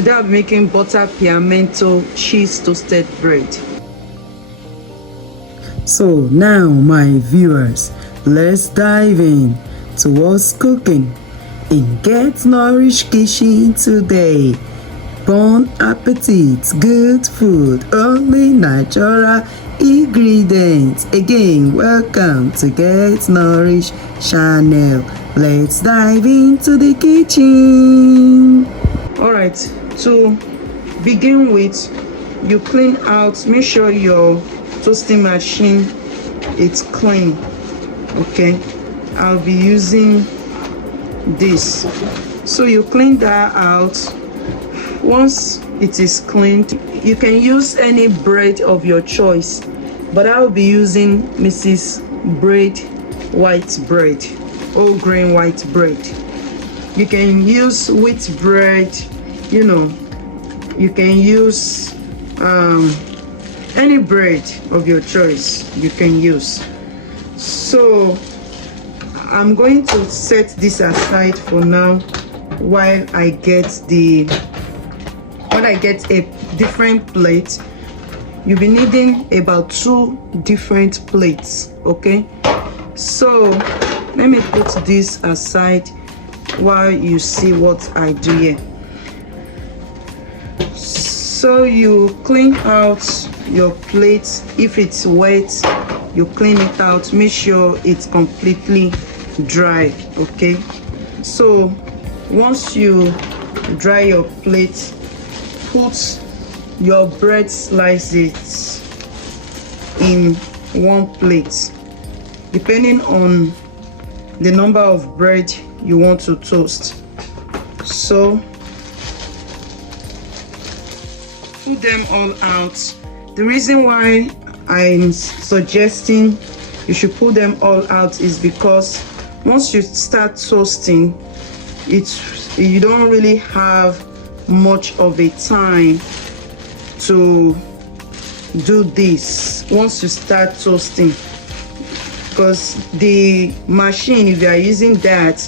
Today I'll be making butter Piamento cheese toasted bread. So now, my viewers, let's dive in to what's cooking in Get Nourished Kitchen today. Bon appetit, good food, only natural ingredients. Again, welcome to Get Nourished channel. Let's dive into the kitchen. Alright, to begin with, you clean out, make sure your toasting machine is clean. Okay, I'll be using this. So you clean that out. Once it is cleaned, you can use any bread of your choice, but I will be using Mrs. Bread white bread, whole grain white bread. You can use wheat bread, you can use any bread of your choice you can use. So I'm going to set this aside for now while I get a different plate. You'll be needing about 2 different plates. Okay, so let me put this aside while you see what I do here. So you clean out your plate. If it's wet, you clean it out, make sure it's completely dry. Okay, so once you dry your plate, put your bread slices in one plate depending on the number of bread you want to toast. So put them all out. The reason why I'm suggesting you should pull them all out is because once you start toasting, you don't really have much of a time to do this once you start toasting, because the machine, if you are using that,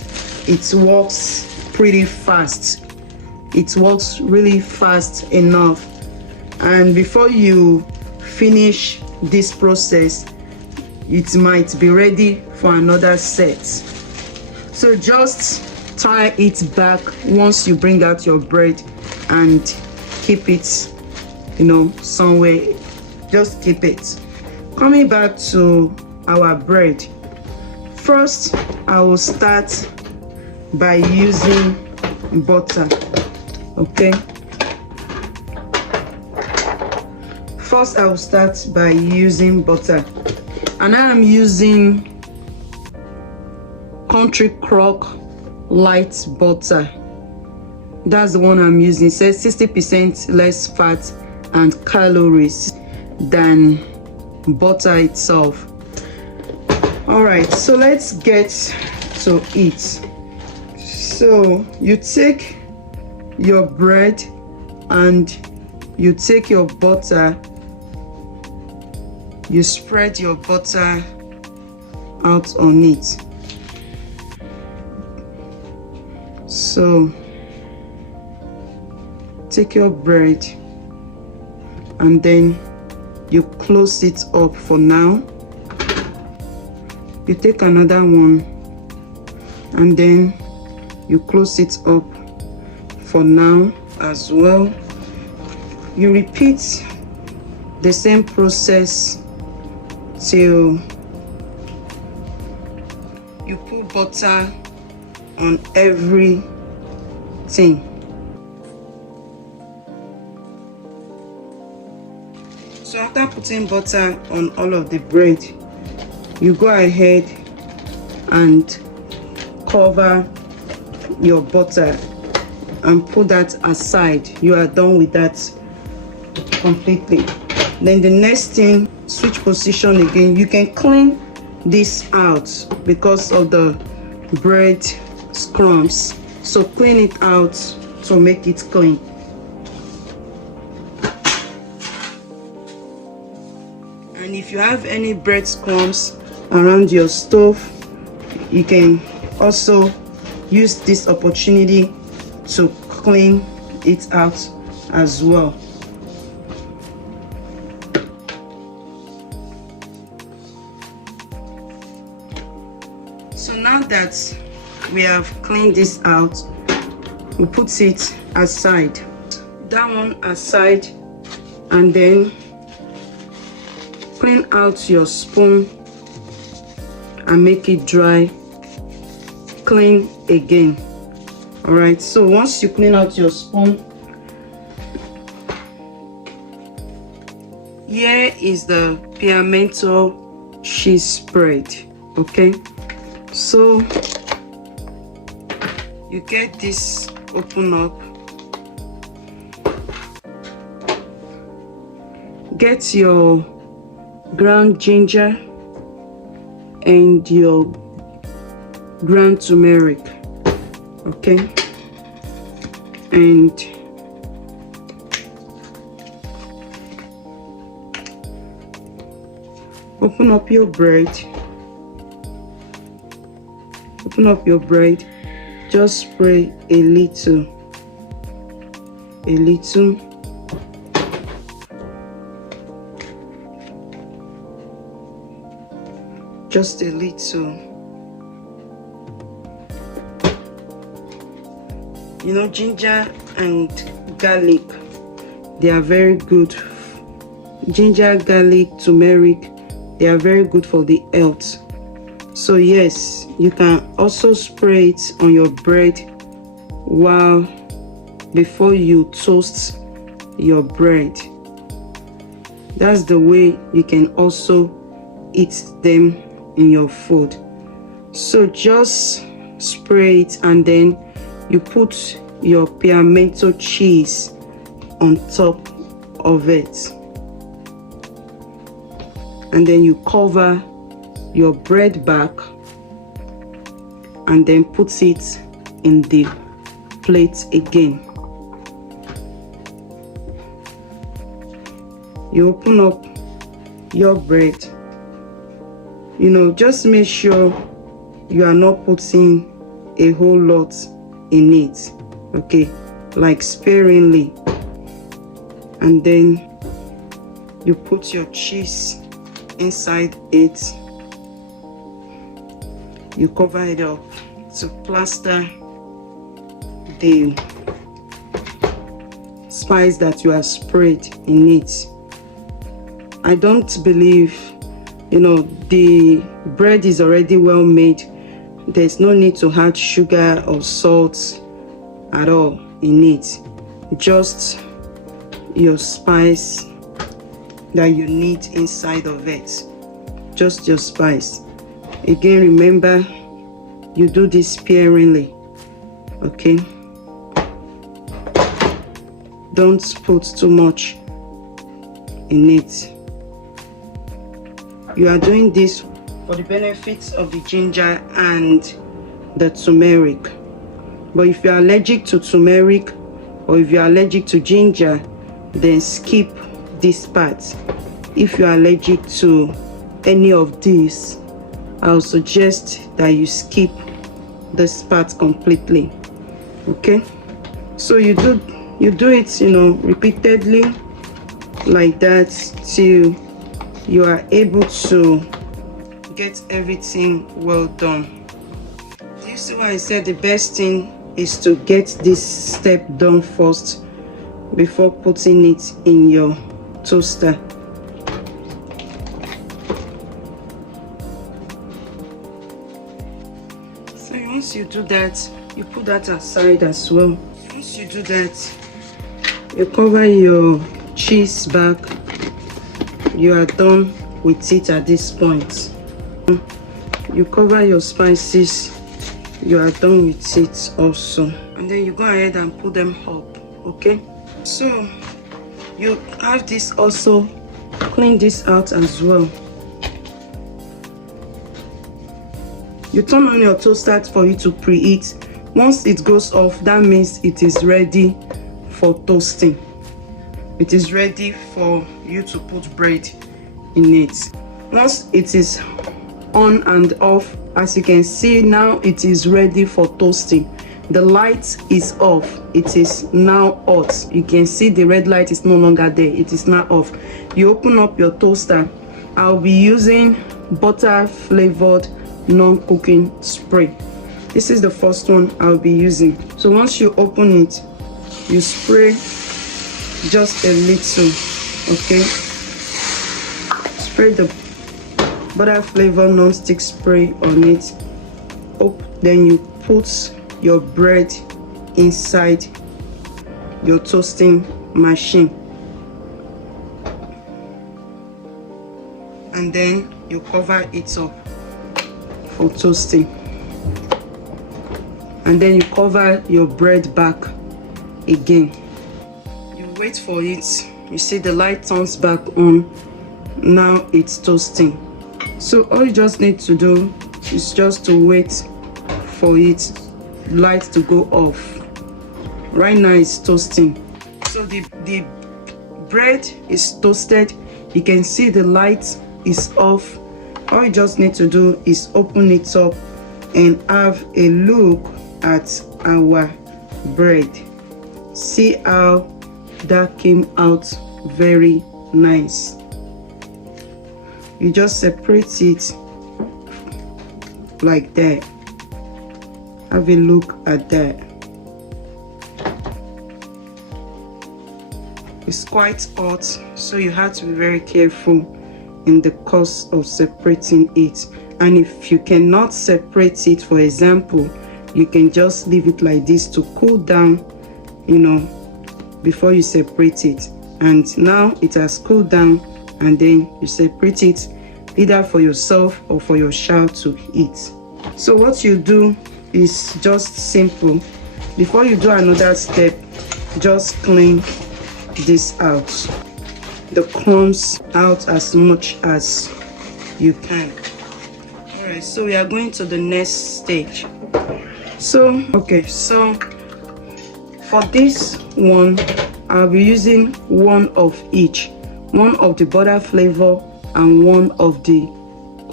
it works pretty fast. It works really fast enough, and before you finish this process, it might be ready for another set. So just tie it back once you bring out your bread and keep it somewhere. Just keep it. Coming back to our bread, first I will start by using butter. Okay, first I will start by using butter, and I am using Country Crock light butter. That's the one I'm using. It says 60% less fat and calories than butter itself. All right, so let's get to it. So you take your bread and you take your butter, you spread your butter out on it. So take your bread and then you close it up for now. You take another one and then you close it up for now as well. You repeat the same process till you put butter on everything. So after putting butter on all of the bread, you go ahead and cover your butter and put that aside. You are done with that completely. Then the next thing, switch position again. You can clean this out because of the bread crumbs, so clean it out to make it clean. And if you have any bread crumbs around your stove, you can also use this opportunity to clean it out as well. So now that we have cleaned this out, we put it aside, that one aside, and then clean out your spoon and make it dry. Clean again. All right, so once you clean out your spoon, here is the Piamento cheese spread. Okay, so you get this, open up, get your ground ginger and your ground turmeric, okay, and open up your bread. Just spray a little, just a little. You know, ginger and garlic, they are very good. Ginger, garlic, turmeric, they are very good for the health. So yes, you can also spray it on your bread before you toast your bread. That's the way you can also eat them in your food. So just spray it, and then you put your Piamento cheese on top of it, and then you cover your bread back and then put it in the plate again. You open up your bread. You know, just make sure you are not putting a whole lot in it, okay, like sparingly, and then you put your cheese inside it. You cover it up to plaster the spice that you have sprayed in it. I don't believe, you know, the bread is already well made. There's no need to add sugar or salt at all in it. Just your spice that you need inside of it. Just your spice. Again, remember, you do this sparingly, okay? Don't put too much in it. You are doing this for the benefits of the ginger and the turmeric. But if you are allergic to turmeric or if you are allergic to ginger, then skip this part. If you are allergic to any of these, I'll suggest that you skip this part completely. Okay, so you do it, you know, repeatedly like that till you are able to get everything well done. Do you see why I said the best thing is to get this step done first before putting it in your toaster? So once you do that, you put that aside as well. Once you do that, you cover your cheese back. You are done with it at this point. You cover your spices. You are done with it also, and then you go ahead and put them up. Okay, so you have this also. Clean this out as well. You turn on your toaster for you to preheat. Once it goes off, that means it is ready for toasting. It is ready for you to put bread in it. Once it is on and off, as you can see now, it is ready for toasting. the light is off. It is now hot. You can see the red light is no longer there. It is now off. You open up your toaster. I'll be using butter flavored non-cooking spray. This is the first one I'll be using. So once you open it, you spray just a little, okay? Spray the butter flavor non-stick spray on it. Then you put your bread inside your toasting machine, and then you cover it up for toasting, and then you cover your bread back again. You wait for it. You see the light turns back on. Now it's toasting. So all you just need to do is just to wait for it light to go off. Right now it's toasting. So the bread is toasted. You can see the light is off. All you just need to do is open it up and have a look at our bread. See how that came out very nice. You just separate it like that. Have a look at that. It's quite hot, so you have to be very careful in the course of separating it. And if you cannot separate it, for example, you can just leave it like this to cool down, you know, before you separate it. And now it has cooled down, and then you separate it either for yourself or for your child to eat. So what you do is just simple. Before you do another step, just clean this out, the crumbs out as much as you can. All right, so we are going to the next stage. So for this one, I'll be using one of each, one of the butter flavor and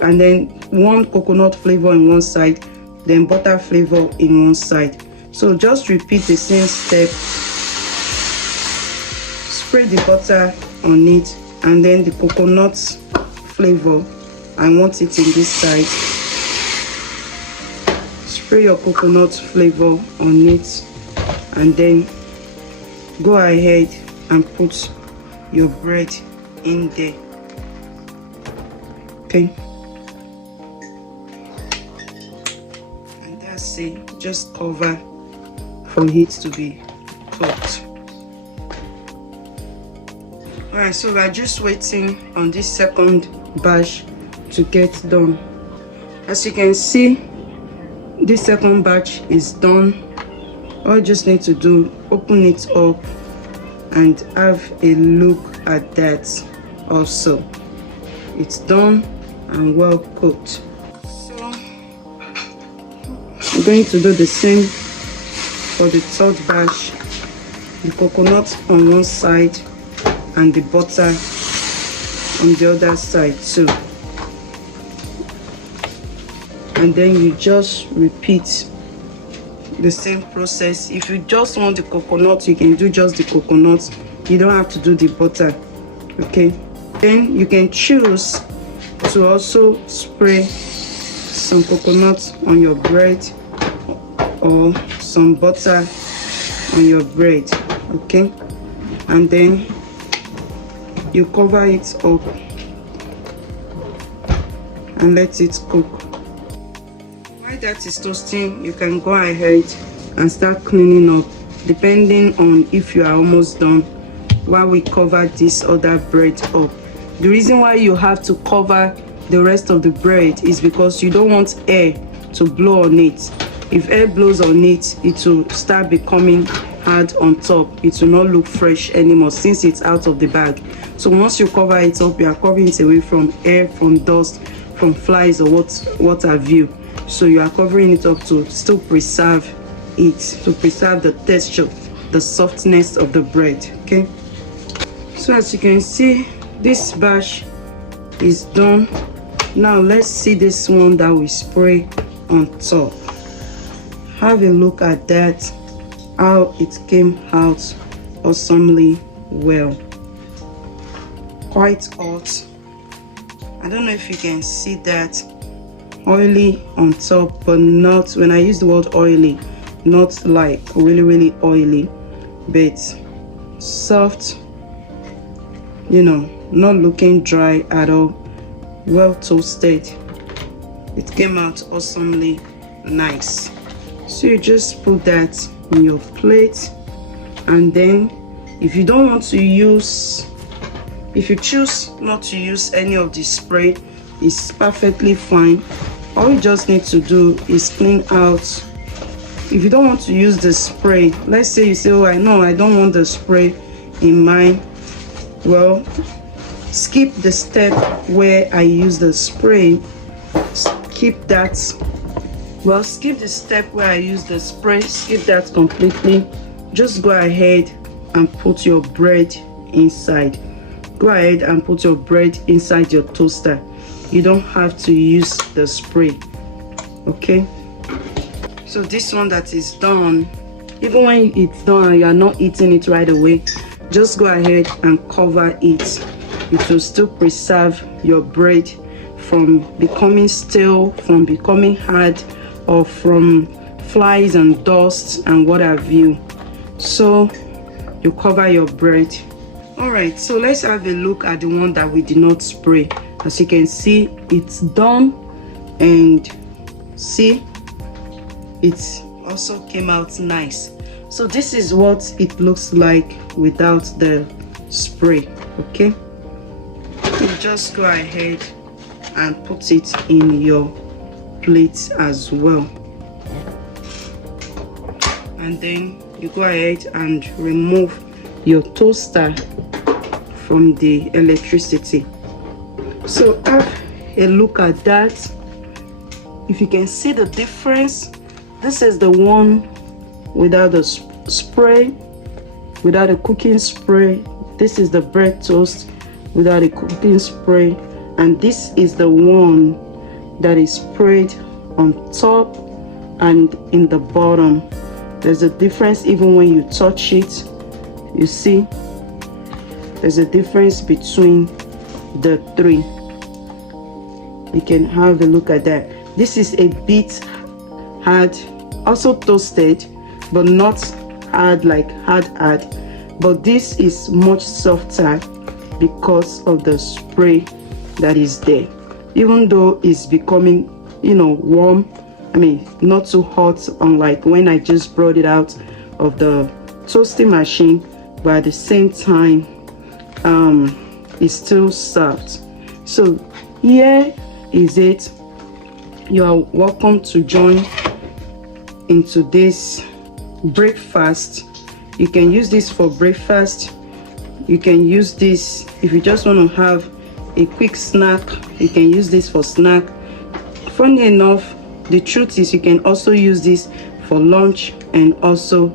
and then one coconut flavor in one side, then butter flavor in one side. So just repeat the same step. Spray the butter on it, and then the coconut flavor, I want it in this side. Spray your coconut flavor on it, and then go ahead and put your bread in there. Okay, and that's it. Just cover for it to be cooked. Alright, so we are just waiting on this second batch to get done. As you can see, this second batch is done. All you just need to do, open it up and have a look at that also. It's done and well cooked. So I'm going to do the same for the third batch. The coconut on one side and the butter on the other side too. And then you just repeat the same process. If you just want the coconut, you can do just the coconut. You don't have to do the butter. Okay, then you can choose to also spray some coconut on your bread or some butter on your bread. Okay, and then you cover it up and let it cook. While that is toasting, you can go ahead and start cleaning up, depending on if you are almost done, while we cover this other bread up. The reason why you have to cover the rest of the bread is because you don't want air to blow on it. If air blows on it, it will start becoming hard on top. It will not look fresh anymore since it's out of the bag. So once you cover it up, you are covering it away from air, from dust, from flies, or what have you. So you are covering it up to still preserve it, to preserve the texture, the softness of the bread. Okay, so as you can see, this batch is done. Now let's see this one that we spray on top. have a look at that, how it came out awesomely well. Quite hot. I don't know if you can see that. Oily on top, but not, when I use the word oily, not like really oily, but soft, you know, not looking dry at all. Well toasted. It came out awesomely nice. So you just put that in your plate, and then if you don't want to use, if you choose not to use any of the spray, it's perfectly fine. All you just need to do is clean out. If you don't want to use the spray, let's say you say, oh, I know I don't want the spray in mine, well, skip the step where I use the spray. Skip that. Well, skip the step where I use the spray, skip that completely. Just go ahead and put your bread inside. Go ahead and put your bread inside your toaster. You don't have to use the spray. Okay, so this one that is done, even when it's done and you are not eating it right away, just go ahead and cover it. It will still preserve your bread from becoming stale, from becoming hard, or from flies and dust and what have you. So you cover your bread. All right, so let's have a look at the one that we did not spray. As you can see, it's done, and see, it also came out nice. So this is what it looks like without the spray. Okay, you just go ahead and put it in your plate as well, and then you go ahead and remove your toaster from the electricity. So have a look at that. If you can see the difference, this is the one without the spray, without the cooking spray. This is the bread toast without the cooking spray, and this is the one that is sprayed on top and in the bottom. There's a difference even when you touch it. You see, there's a difference between the three. You can have a look at that. This is a bit hard, also toasted, but not hard like hard, but this is much softer because of the spray that is there. Even though it's becoming, you know, warm, I mean, not too hot, unlike when I just brought it out of the toasting machine, but at the same time it's still soft. So here is it. You are welcome to join into this breakfast. You can use this for breakfast. You can use this if you just want to have a quick snack. You can use this for snack. Funny enough, the truth is you can also use this for lunch and also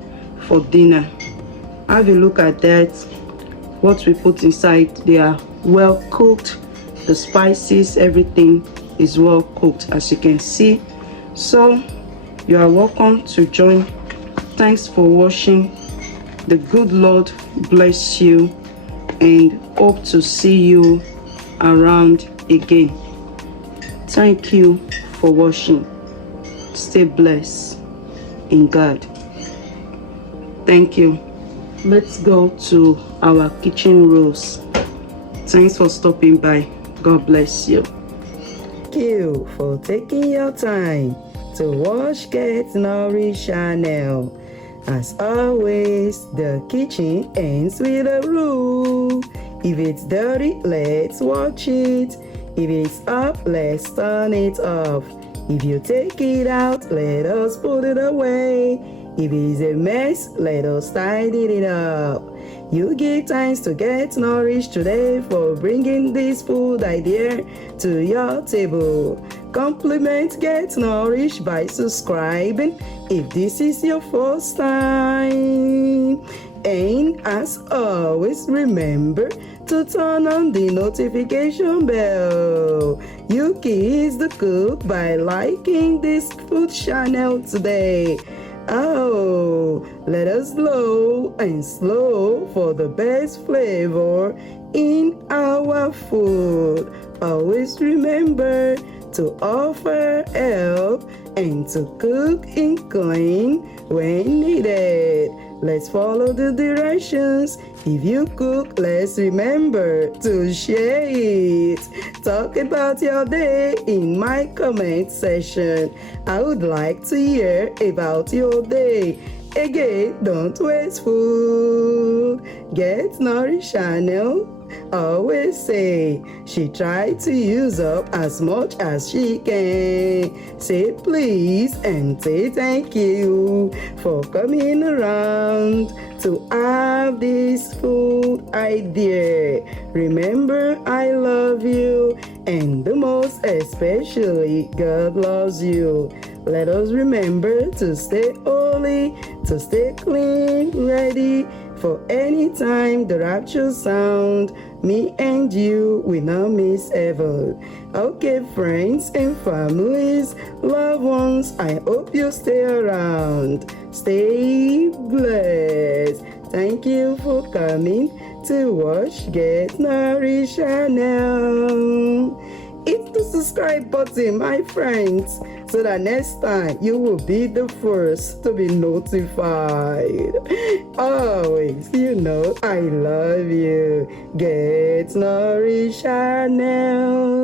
for dinner. Have a look at that. What we put inside, they are well cooked. The spices, everything is well cooked, as you can see. So you are welcome to join. Thanks for watching. The good Lord bless you, and hope to see you around again. Thank you for watching. Stay blessed in God. Thank you. Let's go to our kitchen rules. Thanks for stopping by. God bless you. Thank you for taking your time to watch Get Nourished channel. As always, the kitchen ends with a rule. If it's dirty, let's watch it. If it's up, let's turn it off. If you take it out, let us put it away. If it's a mess, let us tidy it up. You give thanks to Get Nourished today for bringing this food idea to your table. Compliment Get Nourished by subscribing if this is your first time. And as always, remember to turn on the notification bell. You kiss the cook by liking this food channel today. Oh, let us slow and slow for the best flavor in our food. Always remember to offer help and to cook and clean when needed. Let's follow the directions. If you cook, let's remember to share it. Talk about your day in my comment section. I would like to hear about your day. Again, don't waste food. Get Nourished Channel always say she tried to use up as much as she can. Say please and say thank you for coming around to have this food idea. Remember, I love you, and the most especially, God loves you. Let us remember to stay holy, to stay clean, ready for any time the rapture sound. Me and you will not miss ever. Okay, friends and families, loved ones, I hope you stay around. Stay blessed. Thank you for coming to watch Get Nourished Channel. Hit the subscribe button, my friends, so that next time you will be the first to be notified. Always, I love you. Get Nourished Channel.